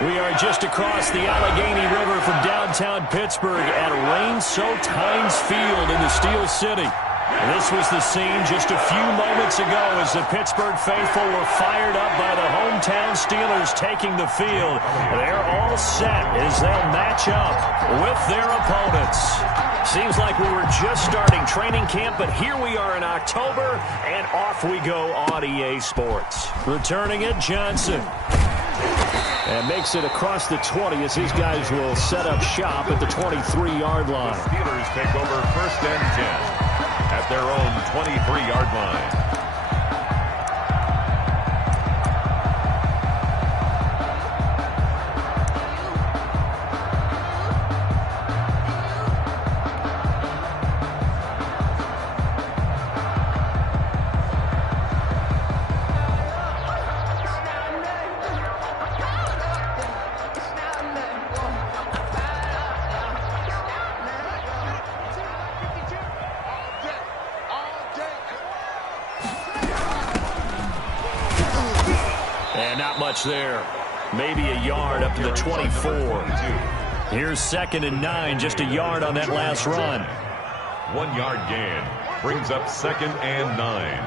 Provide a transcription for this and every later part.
We are just across the Allegheny River from downtown Pittsburgh at Rain-soaked Heinz Field in the Steel City. This was the scene just a few moments ago as the Pittsburgh faithful were fired up by the hometown Steelers taking the field. They're all set as they'll match up with their opponents. Seems like we were just starting training camp, but here we are in October, and off we go on EA Sports. Returning it, Johnson. And makes it across the 20 as these guys will set up shop at the 23-yard line. The Steelers take over 1st and 10 at their own 23-yard line. There, maybe a yard up to the 24. Here's 2nd and 9, just a yard on that last run. 1 yard gain brings up 2nd and 9.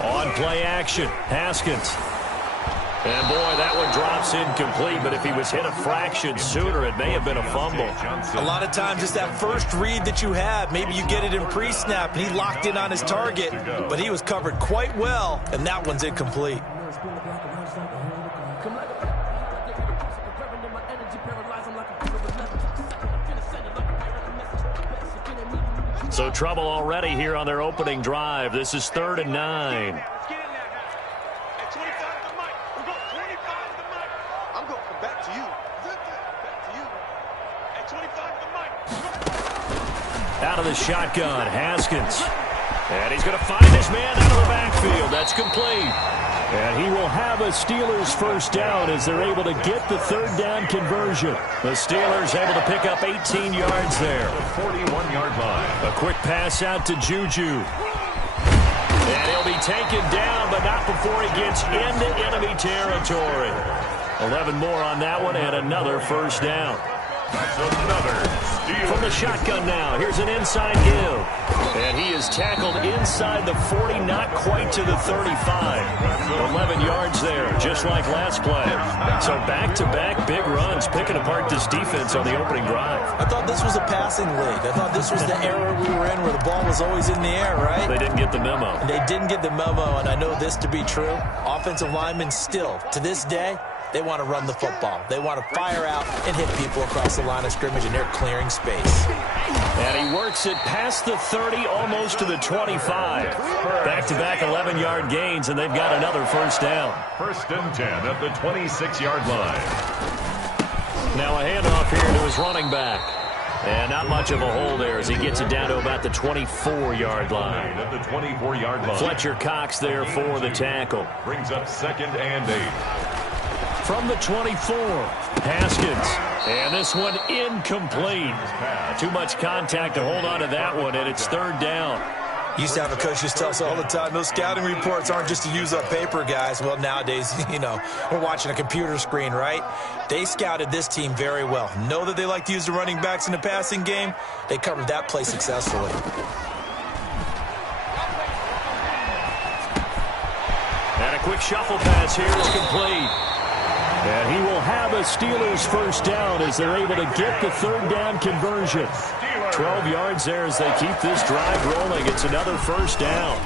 On play action, Haskins. And, boy, that one drops incomplete, but if he was hit a fraction sooner, it may have been a fumble. A lot of times it's that first read that you have. Maybe you get it in pre-snap, and he locked in on his target, but he was covered quite well, and that one's incomplete. So trouble already here on their opening drive. This is 3rd and 9. Out of the shotgun, Haskins. And he's going to find his man out of the backfield. That's complete. And he will have a Steelers first down as they're able to get the 3rd down conversion. The Steelers able to pick up 18 yards there. The 41-yard line. A quick pass out to Juju. And he'll be taken down, but not before he gets into enemy territory. 11 more on that one and another first down. That's another steal. From the shotgun now, here's an inside give. And he is tackled inside the 40, not quite to the 35. 11 yards there, just like last play. So back-to-back big runs, picking apart this defense on the opening drive. I thought this was a passing league. I thought this was the era we were in where the ball was always in the air, right? They didn't get the memo. And they didn't get the memo, and I know this to be true. Offensive linemen still, to this day, they want to run the football. They want to fire out and hit people across the line of scrimmage, and they're clearing space. And he works it past the 30, almost to the 25. Back-to-back 11-yard gains, and they've got another first down. 1st and 10 at the 26-yard line. Now a handoff here to his running back. And not much of a hole there as he gets it down to about the 24-yard line. At the 24-yard line. Fletcher Cox there for the tackle. Brings up 2nd and 8. From the 24, Haskins. And this one incomplete. Too much contact to hold on to that one, and it's 3rd down. Used to have a coach just tell us all the time, those scouting reports aren't just to use up paper, guys. Well, nowadays, you know, we're watching a computer screen, right? They scouted this team very well. Know that they like to use the running backs in the passing game. They covered that play successfully. And a quick shuffle pass here is complete. And he will have a Steelers first down as they're able to get the 3rd down conversion. 12 yards there as they keep this drive rolling. It's another first down.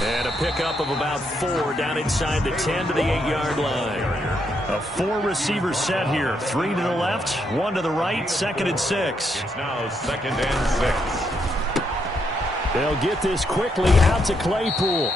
And a pickup of about 4 down inside the 10 to the 8-yard line. A 4-receiver set here. 3 to the left, 1 to the right, 2nd and 6. It's now 2nd and 6. They'll get this quickly out to Claypool.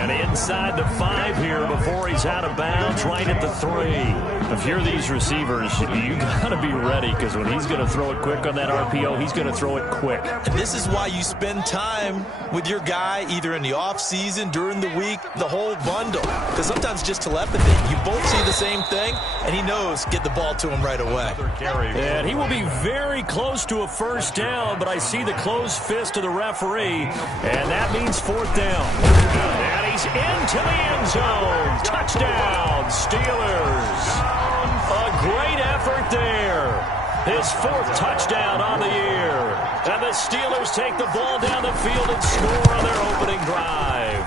And inside the 5 here before he's out of bounds, right at the 3. If you're these receivers, you got to be ready, because when he's going to throw it quick on that RPO, he's going to throw it quick. And this is why you spend time with your guy, either in the offseason, during the week, the whole bundle. Because sometimes just telepathy. You both see the same thing, and he knows get the ball to him right away. And he will be very close to a first down, but I see the closed fist of the referee, and that means 4th down. And he's into the end zone. Touchdown, Steelers. A great effort there. His 4th touchdown on the year. And the Steelers take the ball down the field and score on their opening drive.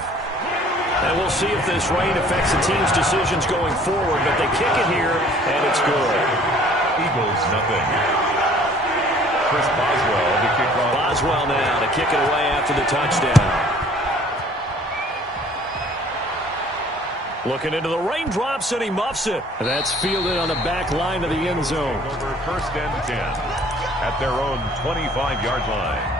And we'll see if this rain affects the team's decisions going forward, but they kick it here, and it's good. Eagles, nothing. Chris Boswell, the kickoff. Boswell now to kick it away after the touchdown. Looking into the raindrops, and he muffs it. And that's fielded on the back line of the end zone. Over 1st and 10 at their own 25-yard line.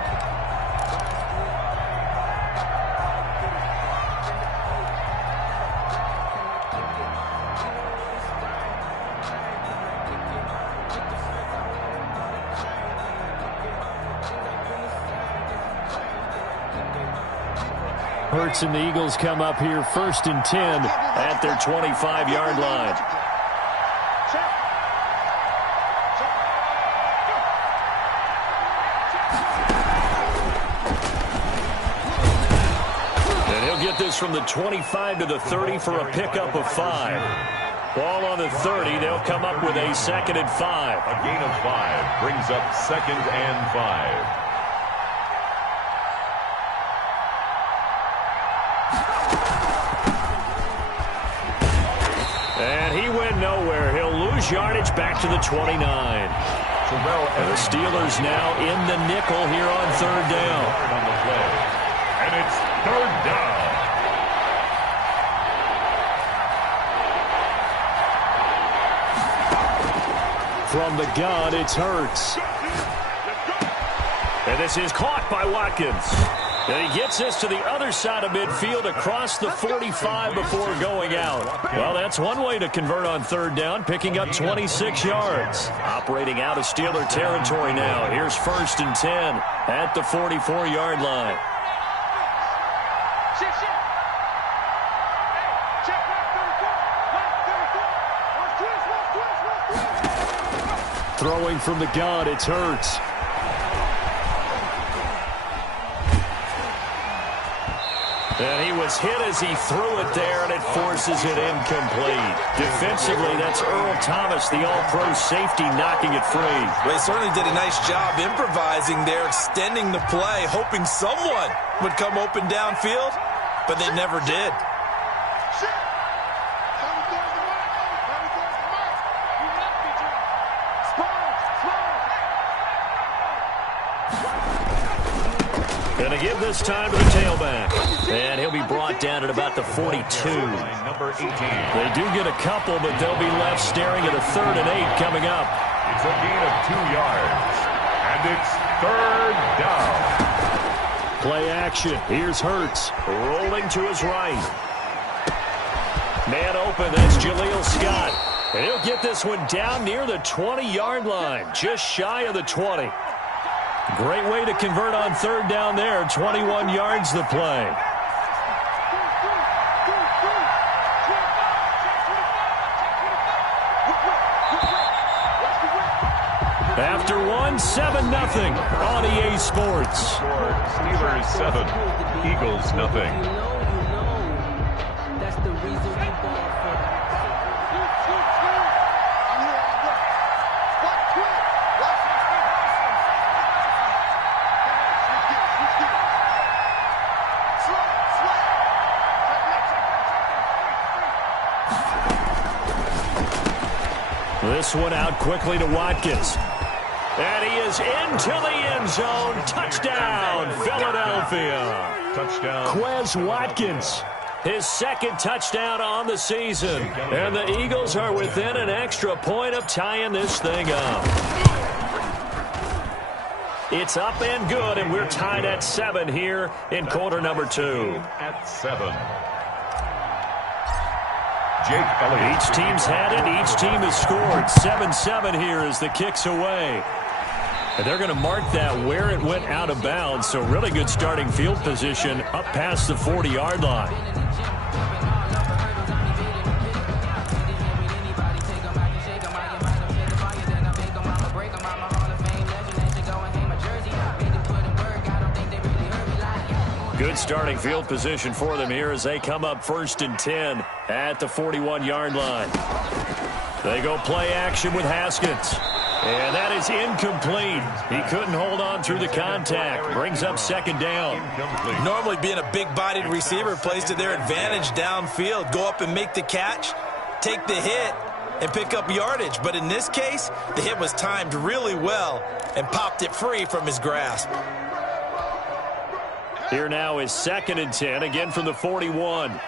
Hurts and the Eagles come up here 1st and 10 at their 25-yard line. And he'll get this from the 25 to the 30 for a pickup of 5. Ball on the 30. They'll come up with a 2nd and 5. A gain of 5 brings up 2nd and 5. And he went nowhere. He'll lose yardage back to the 29. And the Steelers now in the nickel here on 3rd down. On the play. And it's 3rd down. From the gun, it's Hurts. And this is caught by Watkins. And he gets this to the other side of midfield across the 45 before going out. Well, that's one way to convert on 3rd down, picking up 26 yards. Operating out of Steeler territory now. Here's 1st and 10 at the 44-yard line. Throwing from the gun, it's Hurts. And he was hit as he threw it there, and it forces it incomplete. Defensively, that's Earl Thomas, the all-pro safety, knocking it free. They certainly did a nice job improvising there, extending the play, hoping someone would come open downfield, but they never did. Going to give this time to the tailback. And he'll be brought down at about the 42. Number 18. They do get a couple, but they'll be left staring at a 3rd and 8 coming up. It's a gain of 2 yards. And it's 3rd down. Play action. Here's Hurts. Rolling to his right. Man open. That's Jaleel Scott. And he'll get this one down near the 20-yard line. Just shy of the 20. Great way to convert on 3rd down there. 21 yards the play. After 7-0 on EA Sports. Steelers 7, Eagles nothing. That's the reason we bought for them. This one out quickly to Watkins. And he is into the end zone. Touchdown, Philadelphia. Touchdown. Quez Watkins, his 2nd touchdown on the season. And the Eagles are within an extra point of tying this thing up. It's up and good, and we're tied at 7 here in quarter number 2. At 7. Jake Elliott. Each team's had it. Each team has scored. 7-7 here as the kick's away. And they're going to mark that where it went out of bounds. So really good starting field position up past the 40-yard line. Good starting field position for them here as they come up 1st and 10 at the 41-yard line. They go play action with Haskins. And that is incomplete. He couldn't hold on through the contact. Brings up 2nd down. Normally being a big-bodied receiver plays to their advantage downfield. Go up and make the catch, take the hit, and pick up yardage. But in this case, the hit was timed really well and popped it free from his grasp. Here now is 2nd and 10, again from the 41.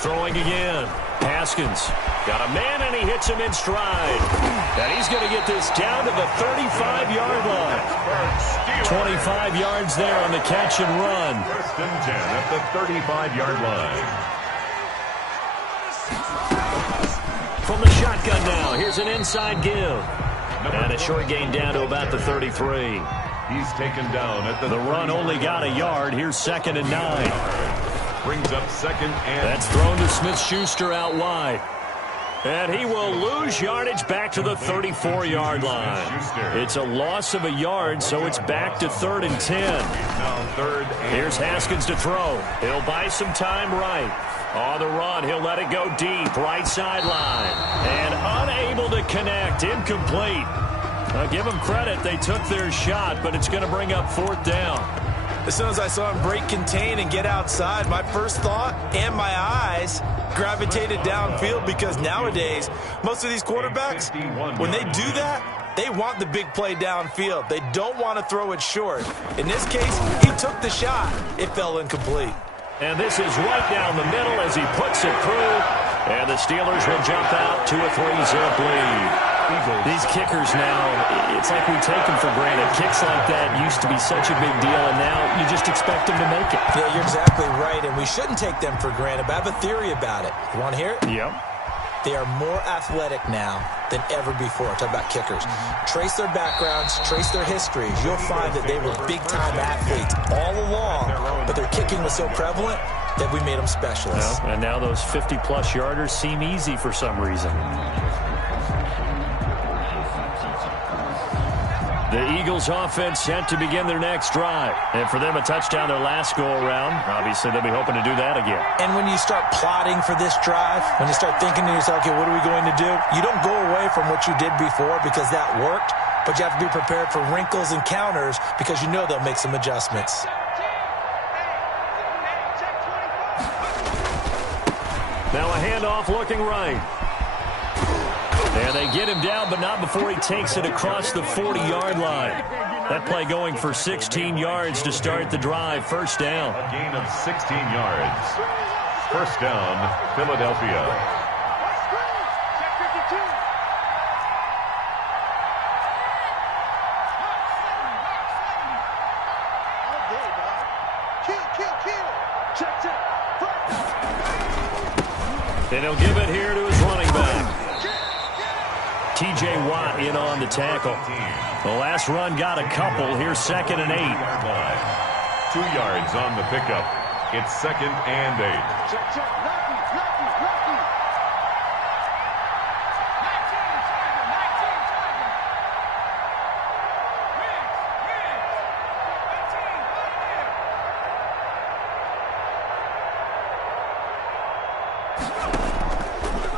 Throwing again. Haskins got a man, and he hits him in stride. And he's going to get this down to the 35-yard line. 25 yards there on the catch and run. 1st and 10 at the 35-yard line. From the shotgun now, here's an inside give. And a short gain down to about the 33. He's taken down at The run only got a yard. Here's 2nd and 9. Brings up 2nd and... That's thrown to Smith-Schuster out wide. And he will lose yardage back to the 34-yard line. It's a loss of a yard, so it's back to 3rd and 10. Now 3rd and... Here's Haskins to throw. He'll buy some time right. On the run, he'll let it go deep, right sideline. And unable to connect, incomplete. I'll give them credit, they took their shot, but it's going to bring up 4th down. As soon as I saw him break contain and get outside, my first thought and my eyes gravitated downfield, because nowadays, most of these quarterbacks, when they do that, they want the big play downfield. They don't want to throw it short. In this case, he took the shot. It fell incomplete. And this is right down the middle as he puts it through. And the Steelers will jump out to a 3-zip lead. These kickers now, it's like we take them for granted. Kicks like that used to be such a big deal, and now you just expect them to make it. Yeah, you're exactly right, and we shouldn't take them for granted, but I have a theory about it. You want to hear it? Yep. They are more athletic now than ever before. Talk about kickers. Trace their backgrounds, trace their histories. You'll find that they were big-time athletes all along, but their kicking was so prevalent that we made them specialists. Well, and now those 50-plus yarders seem easy for some reason. The Eagles offense set to begin their next drive. And for them, a touchdown their last go-around. Obviously, they'll be hoping to do that again. And when you start plotting for this drive, when you start thinking to yourself, okay, what are we going to do? You don't go away from what you did before because that worked, but you have to be prepared for wrinkles and counters because you know they'll make some adjustments. Now a handoff looking right. And they get him down, but not before he takes it across the 40-yard line. That play going for 16 yards to start the drive. 1st down. A gain of 16 yards. 1st down, Philadelphia. And he'll give it here to his running back. T.J. Watt in on the tackle. The last run got a couple. Here's 2nd and 8. 2 yards on the pickup. It's 2nd and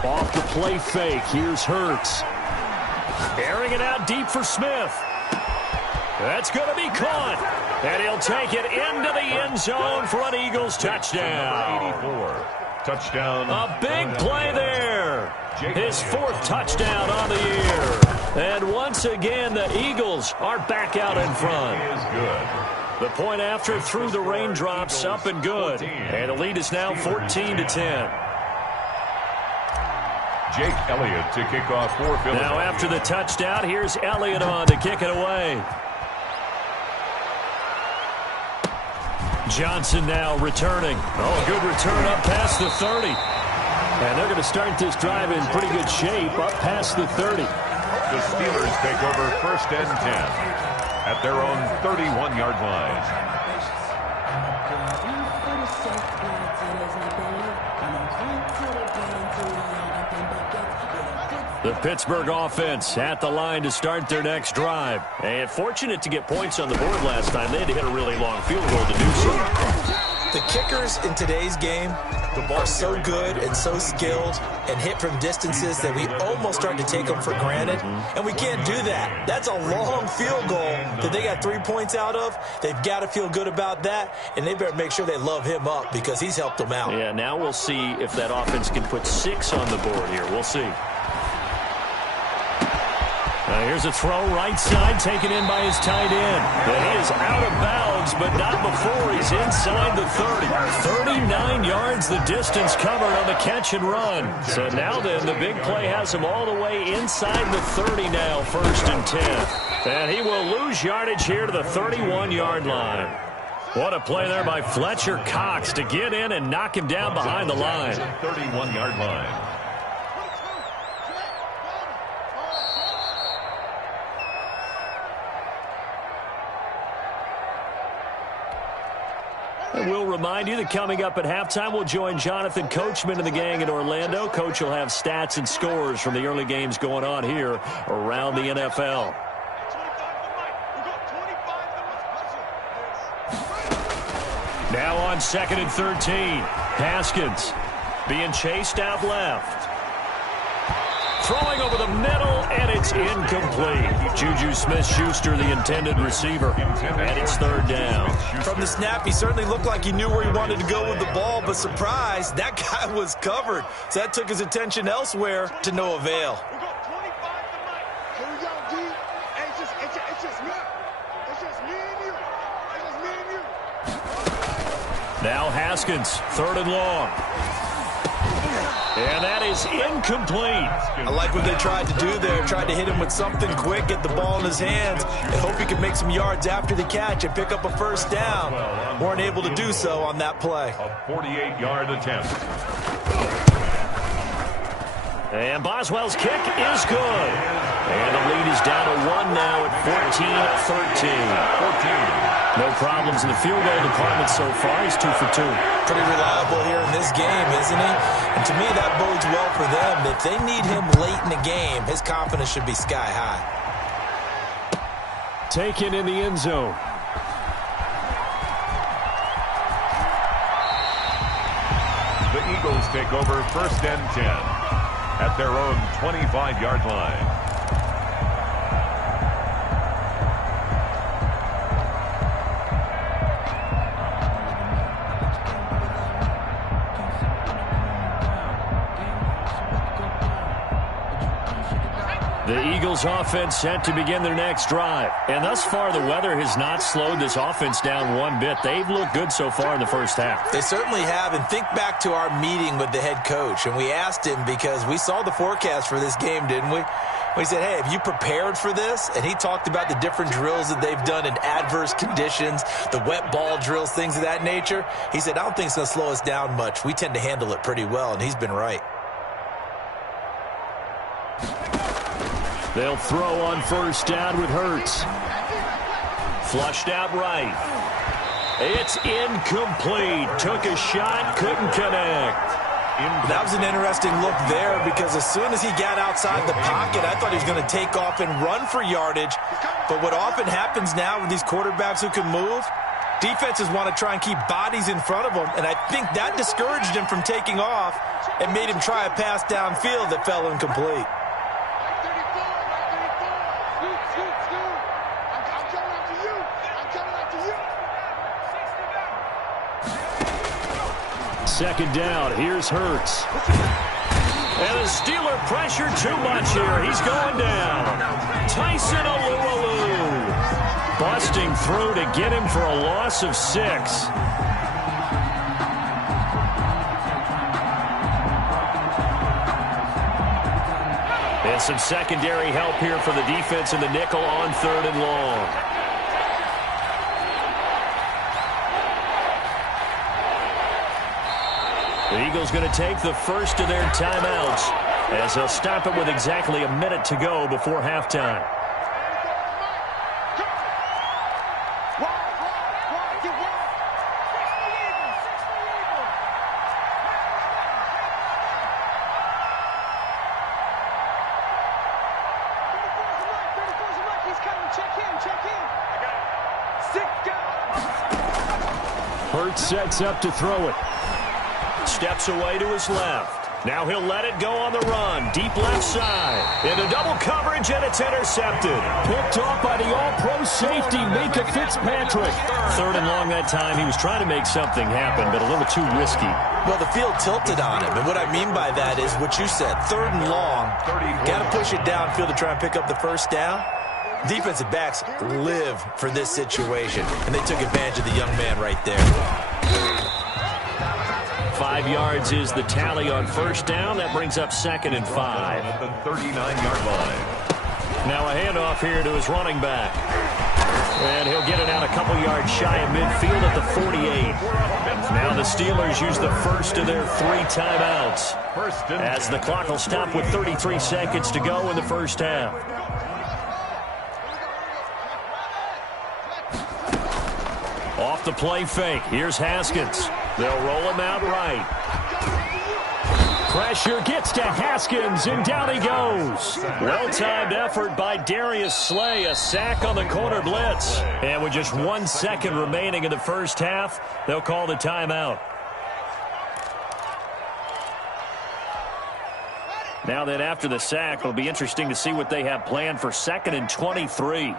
8. Off the play fake. Here's Hurts. Airing it out deep for Smith. That's going to be caught. And he'll take it into the end zone for an Eagles touchdown. 84. Touchdown. A big play there. His 4th touchdown on the year. And once again, the Eagles are back out in front. Is good. The point after through the raindrops, up and good. And the lead is now 14-10. Jake Elliott to kick off for Philadelphia. Now after the touchdown, here's Elliott on to kick it away. Johnson now returning. Oh, good return up past the 30. And they're going to start this drive in pretty good shape up past the 30. The Steelers take over 1st and 10 at their own 31-yard line. The Pittsburgh offense at the line to start their next drive. And fortunate to get points on the board last time. They had to hit a really long field goal to do so. The kickers in today's game are so good and so skilled and hit from distances that we almost start to take them for granted. And we can't do that. That's a long field goal that they got 3 points out of. They've got to feel good about that, and they better make sure they love him up because he's helped them out. Yeah, now we'll see if that offense can put 6 on the board here. We'll see. Here's a throw right side taken in by his tight end. And he is out of bounds, but not before he's inside the 30. 39 yards the distance covered on the catch and run. So now then the big play has him all the way inside the 30 now, 1st and 10. And he will lose yardage here to the 31-yard line. What a play there by Fletcher Cox to get in and knock him down behind the line. 31-yard line. And we'll remind you that coming up at halftime, we'll join Jonathan Coachman and the gang in Orlando. Coach will have stats and scores from the early games going on here around the NFL. Now on 2nd and 13. Haskins being chased out left. Throwing over the middle, and it's incomplete. Juju Smith-Schuster, the intended receiver, and it's 3rd down. From the snap, he certainly looked like he knew where he wanted to go with the ball, but surprise, that guy was covered. So that took his attention elsewhere to no avail. Now Haskins, 3rd and long. And that is incomplete. I like what they tried to do there. Tried to hit him with something quick, get the ball in his hands, and hope he could make some yards after the catch and pick up a 1st down. Weren't able to do so on that play. A 48-yard attempt. And Boswell's kick is good. And the lead is down to 1 now at 14-13. No problems in the field goal department so far. He's 2 for 2. Pretty reliable here in this game, isn't he? And to me, that bodes well for them. If they need him late in the game, his confidence should be sky high. Taken in the end zone. The Eagles take over 1st and 10 at their own 25-yard line. The Eagles offense set to begin their next drive. And thus far, the weather has not slowed this offense down one bit. They've looked good so far in the 1st half. They certainly have. And think back to our meeting with the head coach. And we asked him because we saw the forecast for this game, didn't we? We said, hey, have you prepared for this? And he talked about the different drills that they've done in adverse conditions, the wet ball drills, things of that nature. He said, I don't think it's going to slow us down much. We tend to handle it pretty well, and he's been right. They'll throw on 1st down with Hurts. Flushed out right. It's incomplete. Took a shot, couldn't connect. That was an interesting look there because as soon as he got outside the pocket, I thought he was going to take off and run for yardage. But what often happens now with these quarterbacks who can move, defenses want to try and keep bodies in front of them, and I think that discouraged him from taking off and made him try a pass downfield that fell incomplete. Second down. Here's Hurts. And the Steeler pressure too much here. He's going down. Tyson Alualu busting through to get him for a loss of 6. And some secondary help here for the defense in the nickel on 3rd and long. The Eagles going to take the first of their timeouts as they'll stop it with exactly a minute to go before halftime. Hurts sets up to throw it. Steps away to his left. Now he'll let it go on the run. Deep left side. Into double coverage, and it's intercepted. Picked off by the all-pro safety, Minka Fitzpatrick. 3rd and long that time. He was trying to make something happen, but a little too risky. Well, the field tilted on him, and what I mean by that is what you said. 3rd and long. Got to push it downfield to try and pick up the first down. Defensive backs live for this situation, and they took advantage of the young man right there. 5 yards is the tally on first down. That brings up 2nd and 5. At the 39-yard line. Now a handoff here to his running back. And he'll get it out a couple yards shy of midfield at the 48. Now the Steelers use the first of their 3 timeouts as the clock will stop with 33 seconds to go in the first half. Off the play fake. Here's Haskins. They'll roll him out right. Pressure gets to Haskins, and down he goes. Well-timed effort by Darius Slay. A sack on the corner blitz. And with just 1 second remaining in the first half, they'll call the timeout. Now then, after the sack, it'll be interesting to see what they have planned for 2nd and 23.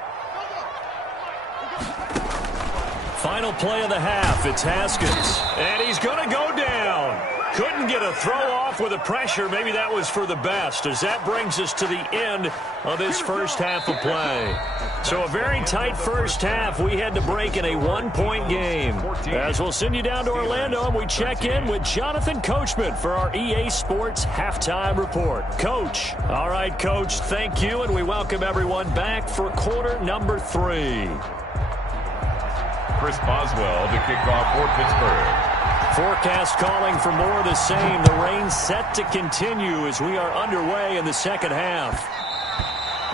Final play of the half. It's Haskins. And he's going to go down. Couldn't get a throw off with the pressure. Maybe that was for the best, as that brings us to the end of this first half of play. So a very tight first half. We had to break in a 1-point game. As we'll send you down to Orlando, and we check in with Jonathan Coachman for our EA Sports Halftime Report. Coach. All right, Coach, thank you, and we welcome everyone back for quarter number 3. Chris Boswell to kick off for Pittsburgh. Forecast calling for more of the same. The rain set to continue as we are underway in the second half.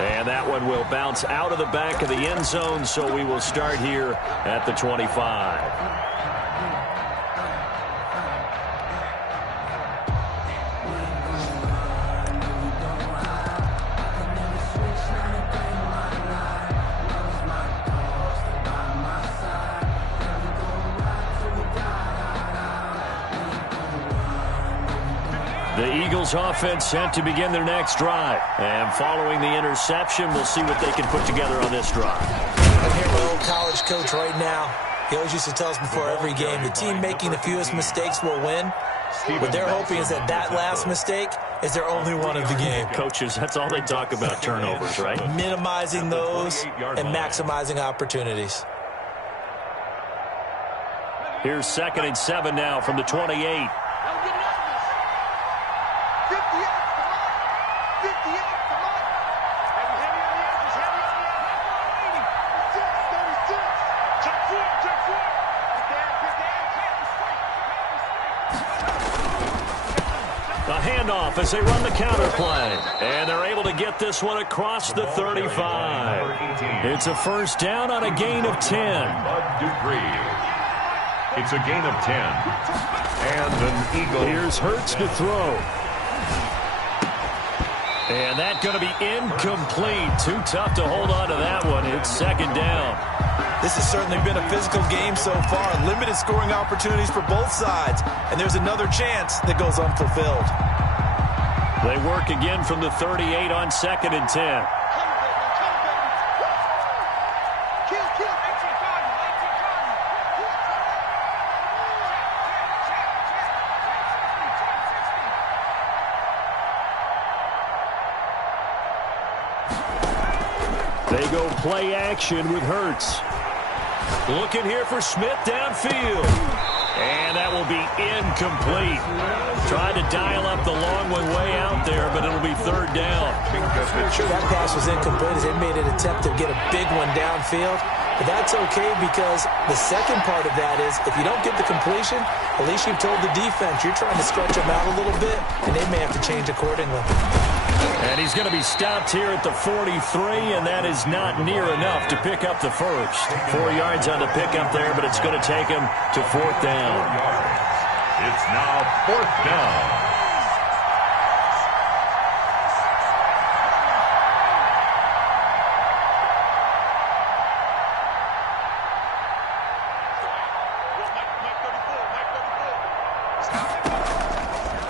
And that one will bounce out of the back of the end zone, so we will start here at the 25. The Eagles offense set to begin their next drive. And following the interception, we'll see what they can put together on this drive. I'm here with my old college coach right now. He always used to tell us before every game, the team making the fewest mistakes will win. What they're hoping is that that last mistake is their only one of the game. Coaches, that's all they talk about, turnovers, right? Minimizing those and maximizing opportunities. Here's 2nd and 7 now from the 28. As they run the counter play. And they're able to get this one across the 35. It's a first down on a gain of 10. It's a gain of 10. And an Eagle. Here's Hurts to throw. And that's going to be incomplete. Too tough to hold on to that one. It's 2nd down. This has certainly been a physical game so far. Limited scoring opportunities for both sides. And there's another chance that goes unfulfilled. They work again from the 38 on 2nd and 10. They go play action with Hurts. Looking here for Smith downfield. And that will be incomplete. Tried to dial up the long way out there, but it'll be third down. Sure, that pass was incomplete as they made an attempt to get a big one downfield. But that's okay because the second part of that is if you don't get the completion, at least you've told the defense you're trying to stretch them out a little bit, and they may have to change accordingly. And he's going to be stopped here at the 43, and that is not near enough to pick up the first. 4 yards on the pickup there, but it's going to take him to fourth down. It's now fourth down.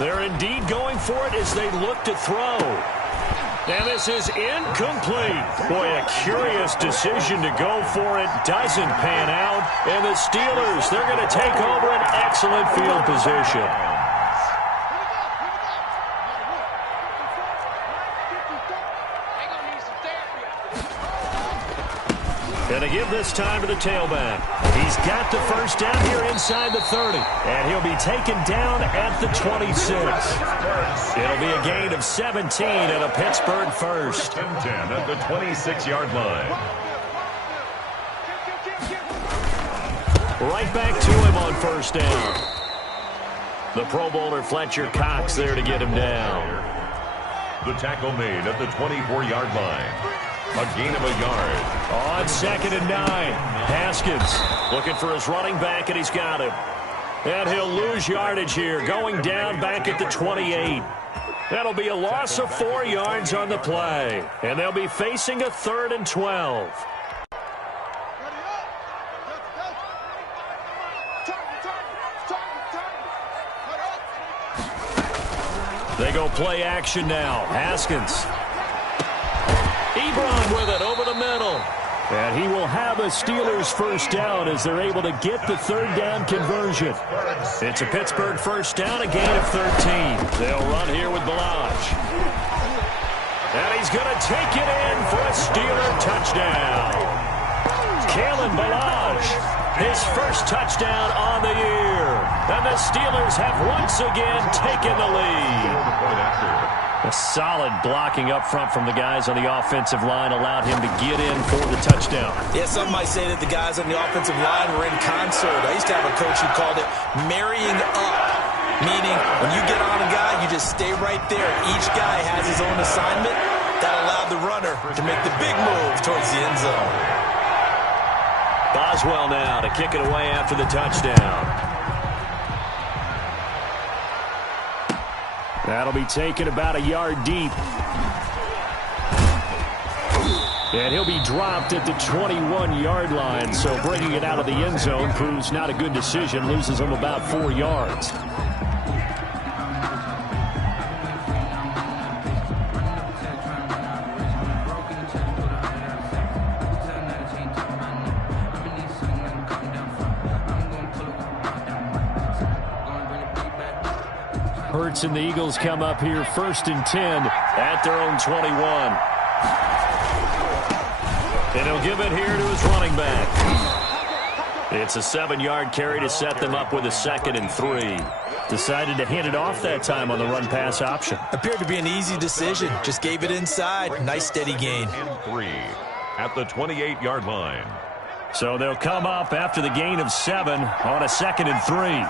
They're indeed going for it as they look to throw. And this is incomplete. Boy, a curious decision to go for it. Doesn't pan out. And the Steelers, they're going to take over an excellent field position. Going to give this time to the tailback. He's got the first down here inside the 30. And he'll be taken down at the 26. It'll be a gain of 17 and a Pittsburgh first. 10 at the 26-yard line. Right back to him on first down. The Pro Bowler Fletcher Cox there to get him down. The tackle made at the 24-yard line. A gain of a yard. On 2nd and 9. Haskins looking for his running back, and he's got him. And he'll lose yardage here, going down back at the 28. That'll be a loss of 4 yards on the play. And they'll be facing a 3rd and 12. They go play action now. Haskins. Ebron with it over the middle. And he will have a Steelers first down as they're able to get the third down conversion. It's a Pittsburgh first down, a gain of 13. They'll run here with Balaj. And he's going to take it in for a Steeler touchdown. Kalen Balaj, his first touchdown on the year. And the Steelers have once again taken the lead. A solid blocking up front from the guys on the offensive line allowed him to get in for the touchdown. Yeah, some might say that the guys on the offensive line were in concert. I used to have a coach who called it marrying up, meaning when you get on a guy, you just stay right there. Each guy has his own assignment. That allowed the runner to make the big move towards the end zone. Boswell now to kick it away after the touchdown. That'll be taken about a yard deep. And he'll be dropped at the 21-yard line. So bringing it out of the end zone proves not a good decision. Loses him about 4 yards. Hurts and the Eagles come up here 1st and 10 at their own 21. And he'll give it here to his running back. It's a 7-yard carry to set them up with a 2nd and 3. Decided to hand it off that time on the run-pass option. Appeared to be an easy decision. Just gave it inside. Nice steady gain. And 3 at the 28-yard line. So they'll come up after the gain of 7 on a 2nd and 3.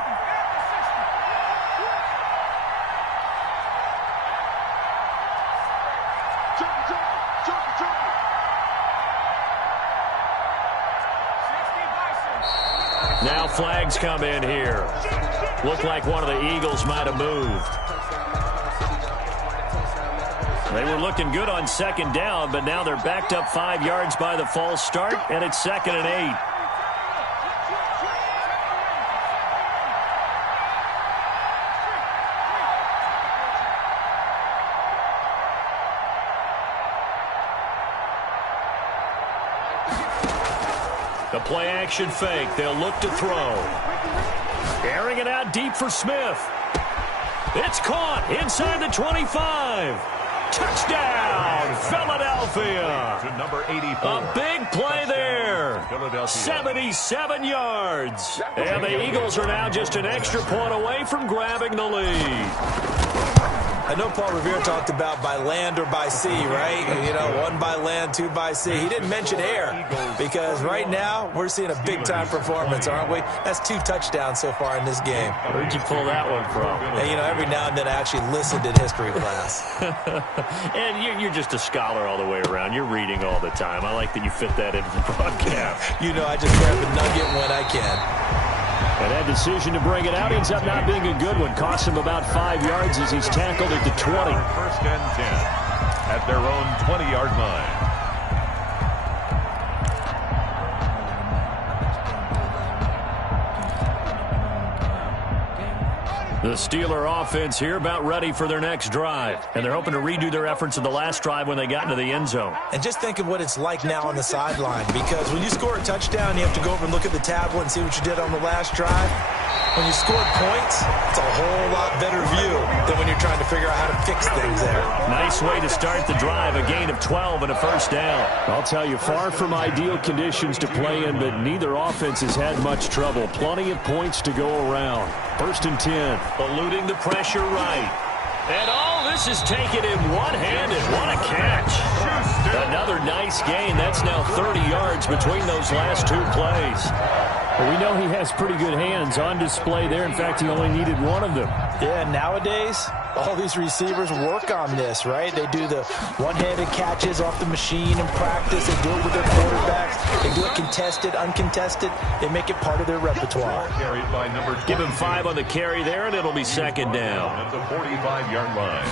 Now flags come in here. Looked like one of the Eagles might have moved. They were looking good on 2nd down, but now they're backed up 5 yards by the false start, and it's 2nd and 8. The play-action fake. They'll look to throw. Airing it out deep for Smith. It's caught inside the 25. Touchdown, Philadelphia. Philadelphia. To number 84. A big play there. 77 yards. And the Eagles are now just an extra point away from grabbing the lead. I know Paul Revere talked about by land or by sea, right? You know, one by land, two by sea. He didn't mention air because right now we're seeing a big-time performance, aren't we? That's 2 touchdowns so far in this game. Where'd you pull that one from? And, you know, every now and then I actually listened in history class. And you're just a scholar all the way around. You're reading all the time. I like that you fit that into the broadcast. You know, I just grab a nugget when I can. And that decision to bring it out ends up not being a good one. Costs him about 5 yards as he's tackled at the 20. First and 10 at their own 20-yard line. The Steeler offense here about ready for their next drive. And they're hoping to redo their efforts in the last drive when they got into the end zone. And just think of what it's like now on the sideline, because when you score a touchdown, you have to go over and look at the tablet and see what you did on the last drive. When you scored points, it's a whole lot better view than when you're trying to figure out how to fix things there. Nice way to start the drive, a gain of 12 and a first down. I'll tell you, far from ideal conditions to play in, but neither offense has had much trouble. Plenty of points to go around. First and 10. Eluding the pressure right. And all this is taken in one-handed. What a catch. Another nice gain. That's now 30 yards between those last 2 plays. Well, we know he has pretty good hands on display there. In fact, he only needed one of them. Yeah, nowadays, all these receivers work on this, right? They do the one-handed catches off the machine in practice. They do it with their quarterbacks. They do it contested, uncontested. They make it part of their repertoire. Carried by number 20. Give him 5 on the carry there, and it'll be second down. At the 45-yard line.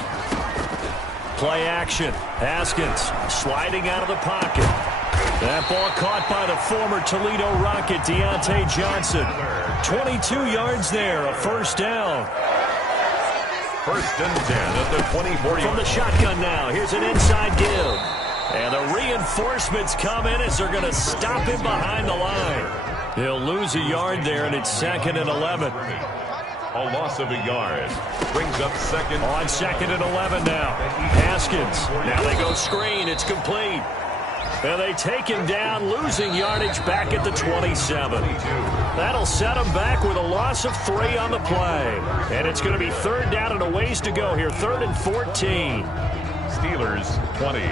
Play action. Haskins sliding out of the pocket. That ball caught by the former Toledo Rocket, Deontay Johnson. 22 yards there, a first down. First and 10 at the 24. From the shotgun now, here's an inside give. And the reinforcements come in as they're going to stop him behind the line. He'll lose a yard there, and it's second and 11. A loss of a yard. Brings up second. On second and 11 now. Haskins. Now they go screen. It's complete. And they take him down, losing yardage back at the 27. That'll set him back with a loss of 3 on the play. And it's going to be third down and a ways to go here. 3rd and 14. Steelers 20.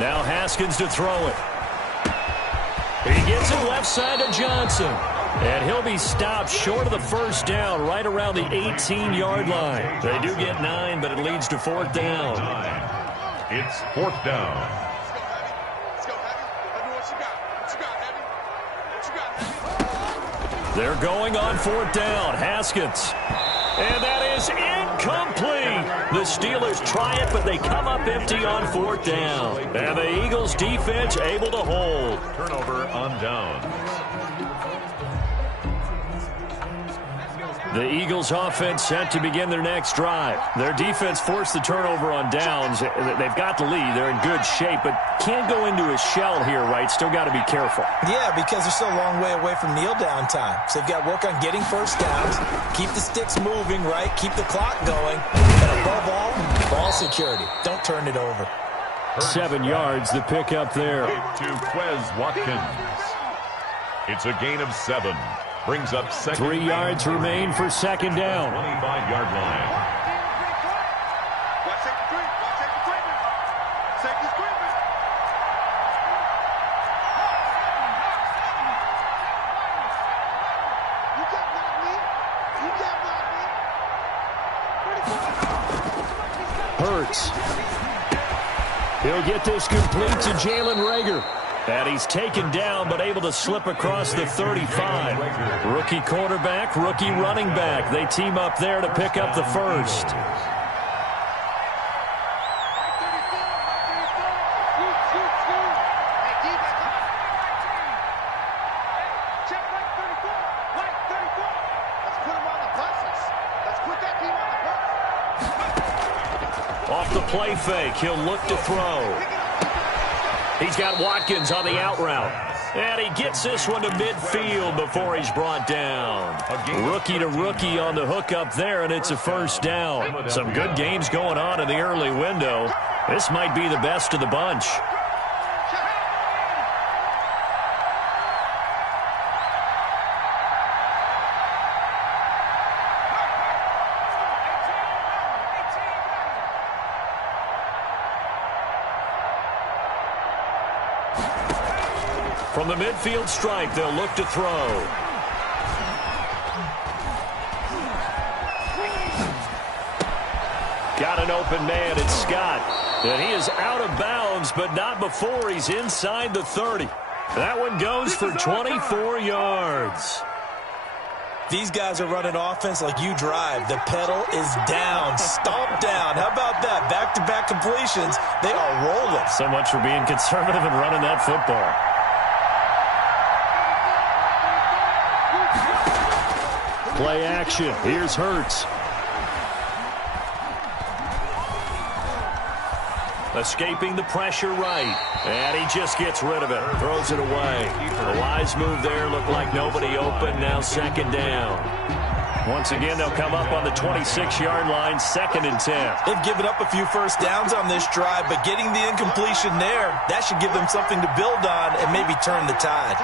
Now Haskins to throw it. He gets it left side to Johnson. And he'll be stopped short of the first down right around the 18-yard line. They do get 9, but it leads to 4th down. It's 4th down. They're going on 4th down. Haskins. And that is incomplete. The Steelers try it, but they come up empty on 4th down. And the Eagles defense able to hold. Turnover on downs. The Eagles offense set to begin their next drive. Their defense forced the turnover on downs. They've got the lead. They're in good shape, but can't go into a shell here, right? Still got to be careful. Yeah, because they're still a long way away from kneel down time. So they've got to work on getting first downs, keep the sticks moving, right? Keep the clock going. And above all, ball security. Don't turn it over. 7 yards, the pickup there. To Quez Watkins. It's a gain of 7. Brings up second. 3 yards remain for second down. 25-yard line. Hurts. He'll get this complete to Jalen Reagor. And he's taken down, but able to slip across the 35. Rookie quarterback, rookie running back. They team up there to pick up the first. play fake. He'll look to throw. He's got Watkins on the out route. And he gets this one to midfield before he's brought down. Rookie to rookie on the hookup there, and it's a first down. Some good games going on in the early window. This might be the best of the bunch. From the midfield stripe, they'll look to throw. Got an open man, it's Scott. And he is out of bounds, but not before he's inside the 30. That one goes for 24 yards. These guys are running offense like you drive. The pedal is down, stomp down. How about that? Back-to-back completions. They are rolling. So much for being conservative and running that football. Play action. Here's Hurts. Escaping the pressure right. And he just gets rid of it. Throws it away. A wise move there. Looked like nobody open. Now second down. Once again, they'll come up on the 26-yard line. 2nd and 10. They've given up a few first downs on this drive, but getting the incompletion there, that should give them something to build on and maybe turn the tide.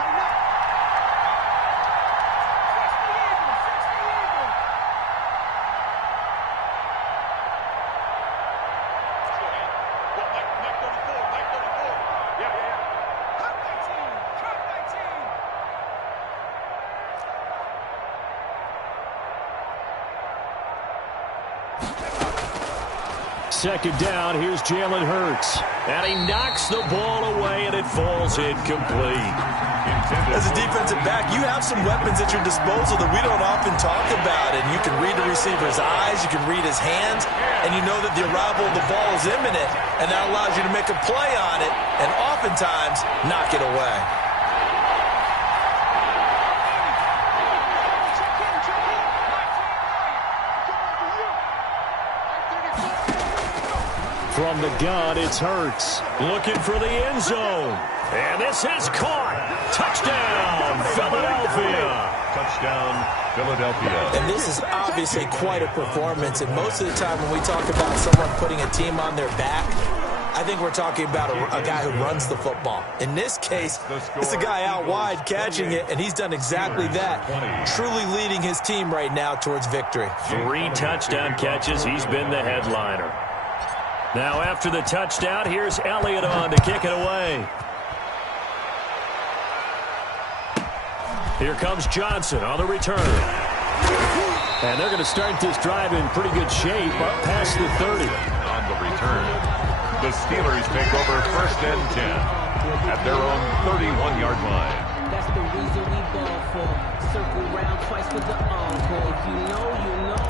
Second down, here's Jalen Hurts. And he knocks the ball away, and it falls incomplete. As a defensive back, you have some weapons at your disposal that we don't often talk about. And you can read the receiver's eyes, you can read his hands, and you know that the arrival of the ball is imminent. And that allows you to make a play on it, and oftentimes knock it away. From the gun, it's Hurts. Looking for the end zone. And this is caught. Touchdown, Philadelphia. Touchdown, Philadelphia. And this is obviously quite a performance. And most of the time when we talk about someone putting a team on their back, I think we're talking about a guy who runs the football. In this case, it's a guy out wide catching it, and he's done exactly that. Truly leading his team right now towards victory. 3 touchdown catches. He's been the headliner. Now after the touchdown, here's Elliott on to kick it away. Here comes Johnson on the return. And they're going to start this drive in pretty good shape up past the 30. On the return, the Steelers take over 1st and 10 at their own 31-yard line. That's the reason we ball for. Circle round twice for the encore. If you know, you know.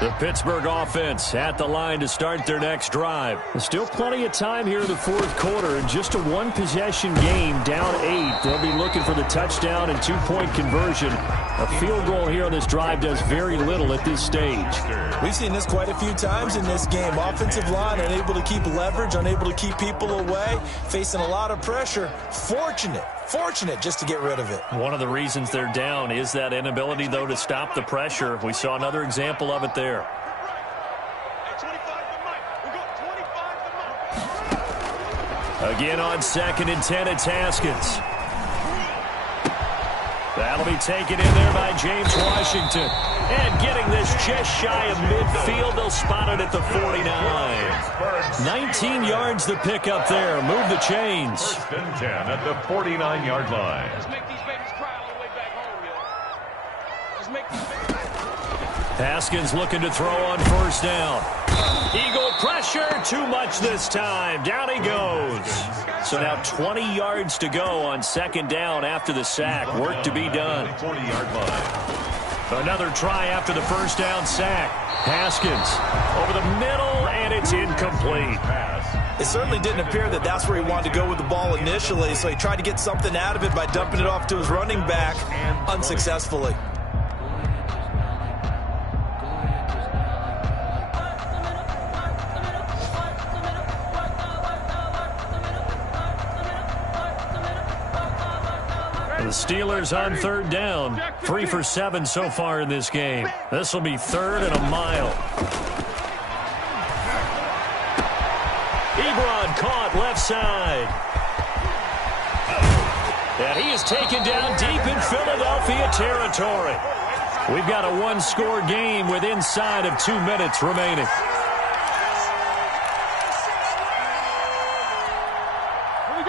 The Pittsburgh offense at the line to start their next drive. There's still plenty of time here in the 4th quarter. In just a 1-possession game, down 8. They'll be looking for the touchdown and 2-point conversion. A field goal here on this drive does very little at this stage. We've seen this quite a few times in this game. Offensive line unable to keep leverage, unable to keep people away, facing a lot of pressure. Fortunate just to get rid of it. One of the reasons they're down is that inability, though, to stop the pressure. We saw another example of it there. Again on 2nd and 10, it's Haskins. That'll be taken in there by James Washington. And getting this just shy of midfield, they'll spot it at the 49. 19 yards the pick up there. Move the chains. 1st and 10 at the 49-yard line. Let's make these babies cry on the way back home, yo. Let's make these babies. Haskins looking to throw on 1st down. Eagle pressure, too much this time. Down he goes. So now 20 yards to go on 2nd down after the sack. Work to be done. 40-yard line. Another try after the 1st down sack. Haskins over the middle, and it's incomplete. It certainly didn't appear that that's where he wanted to go with the ball initially, so he tried to get something out of it by dumping it off to his running back unsuccessfully. The Steelers on third down. 3 for 7 so far in this game. This will be 3rd and a mile. Ebron caught left side. And he is taken down deep in Philadelphia territory. We've got a one-score game with inside of 2 minutes remaining.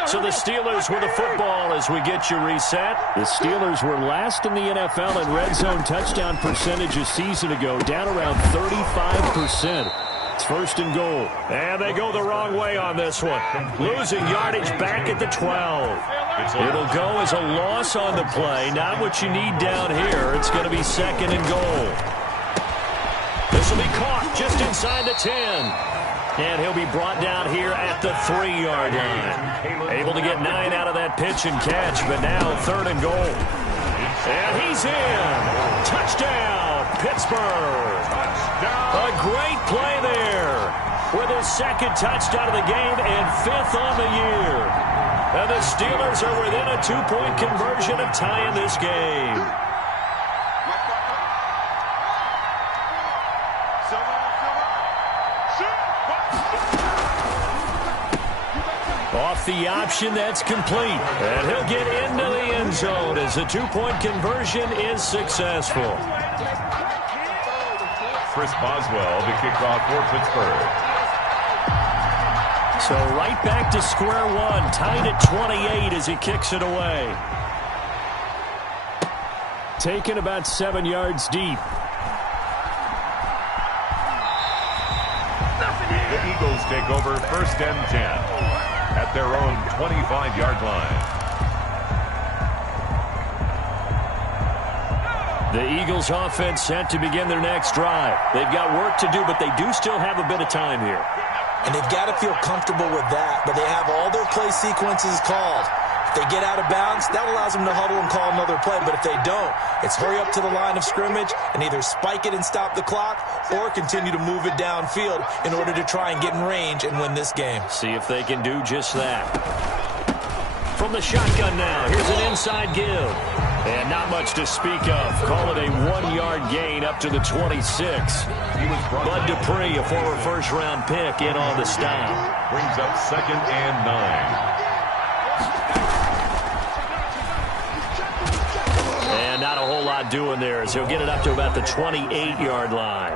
So the Steelers with the football as we get you reset. The Steelers were last in the NFL in red zone touchdown percentage a season ago, down around 35%. It's 1st and goal. And they go the wrong way on this one. Losing yardage back at the 12. It'll go as a loss on the play. Not what you need down here. It's going to be 2nd and goal. This will be caught just inside the 10. And he'll be brought down here at the 3-yard line. Able to get 9 out of that pitch and catch, but now 3rd and goal. And he's in. Touchdown, Pittsburgh. A great play there with his 2nd touchdown of the game and 5th on the year. And the Steelers are within a 2-point conversion of tying this game. Off the option, that's complete. And he'll get into the end zone as the 2-point conversion is successful. Chris Boswell, the kickoff for Pittsburgh. So right back to square one, tied at 28 as he kicks it away. Taken about 7 yards deep. The Eagles take over 1st and 10 at their own 25-yard line. The Eagles offense set to begin their next drive. They've got work to do, but they do still have a bit of time here. And they've got to feel comfortable with that, but they have all their play sequences called. If they get out of bounds, that allows them to huddle and call another play. But if they don't, it's hurry up to the line of scrimmage and either spike it and stop the clock or continue to move it downfield in order to try and get in range and win this game. See if they can do just that. From the shotgun now, here's an inside give. And not much to speak of. Call it a 1-yard gain up to the 26. Bud Dupree, a former first-round pick, in on the stop. Brings up 2nd and 9. And not a whole lot doing there as he'll get it up to about the 28-yard line.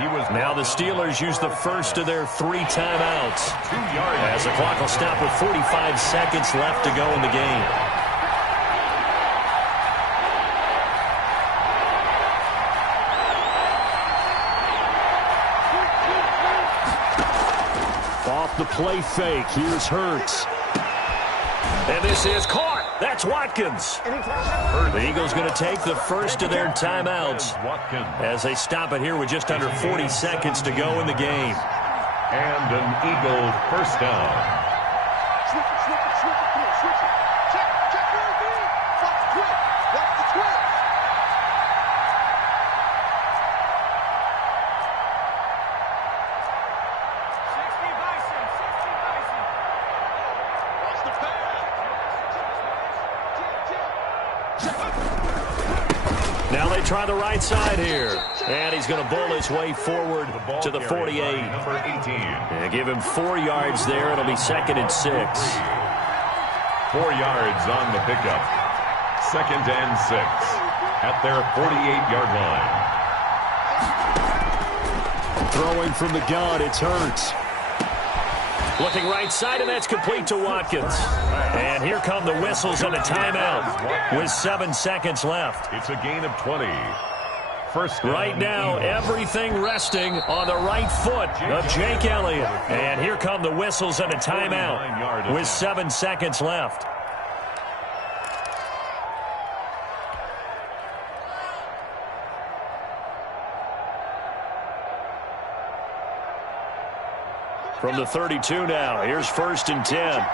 Now the Steelers use the first of their 3 timeouts. 2 yards. As the clock will stop with 45 seconds left to go in the game. Off the play fake, here's Hurts. And this is caught. That's Watkins. The Eagles going to take the first of their timeouts as they stop it here with just under 40 seconds to go in the game. And an Eagle first down. Now they try the right side here. And he's going to bowl his way forward to the 48. Number 18. And give him 4 yards there. It'll be 2nd and 6. 4 yards on the pickup. 2nd and 6 at their 48-yard line. Throwing from the gun, it's Hurts. Looking right side, and that's complete to Watkins. And here come the whistles and a timeout with 7 seconds left. It's a gain of 20. First right now, everything resting on the right foot of Jake Elliott. And here come the whistles and a timeout with 7 seconds left. From the 32 now, here's 1st and 10.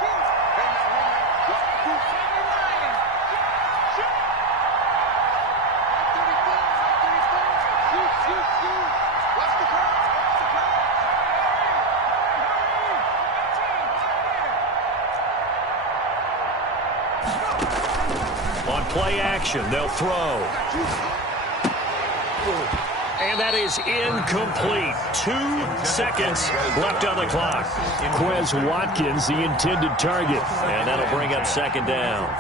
On play action, they'll throw. And that is incomplete. 2 seconds left on the clock. Quez Watkins, the intended target. And that'll bring up second down.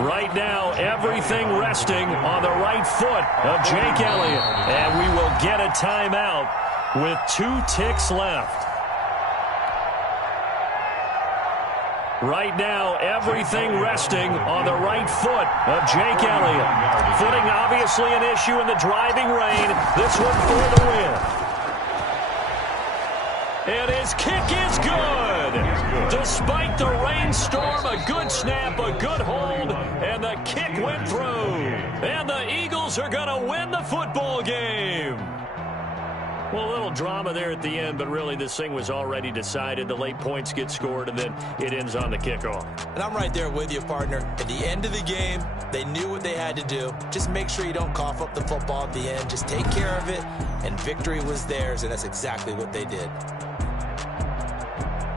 Right now, everything resting on the right foot of Jake Elliott. And we will get a timeout with 2 ticks left. Right now, everything resting on the right foot of Jake Elliott. Footing obviously an issue in the driving rain. This one for the win. And his kick is good. Despite the rainstorm, a good snap, a good hold, and the kick went through. And the Eagles are going to win the football game. Well, a little drama there at the end, but really this thing was already decided. The late points get scored, and then it ends on the kickoff. And I'm right there with you, partner. At the end of the game, they knew what they had to do. Just make sure you don't cough up the football at the end. Just take care of it, and victory was theirs, and that's exactly what they did.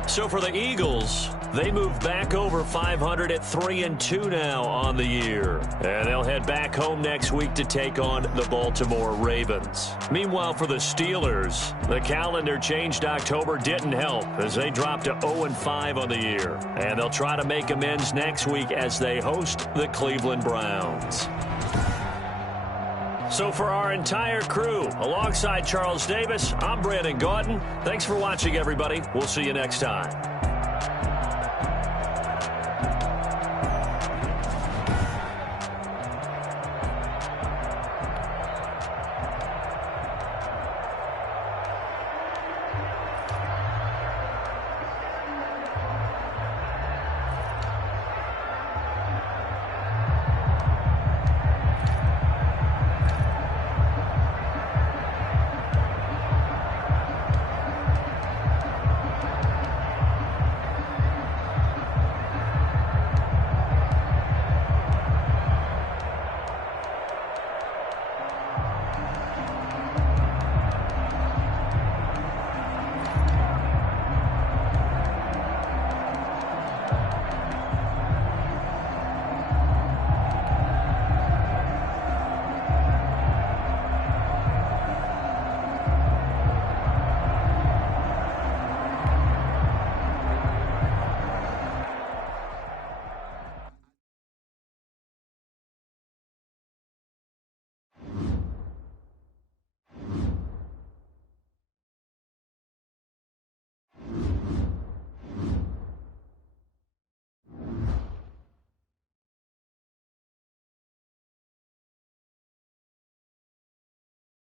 So for the Eagles, they move back over 500 at 3-2 now on the year. And they'll head back home next week to take on the Baltimore Ravens. Meanwhile, for the Steelers, the calendar changed. October didn't help as they dropped to 0-5 on the year. And they'll try to make amends next week as they host the Cleveland Browns. So for our entire crew, alongside Charles Davis, I'm Brandon Gaudin. Thanks for watching, everybody. We'll see you next time.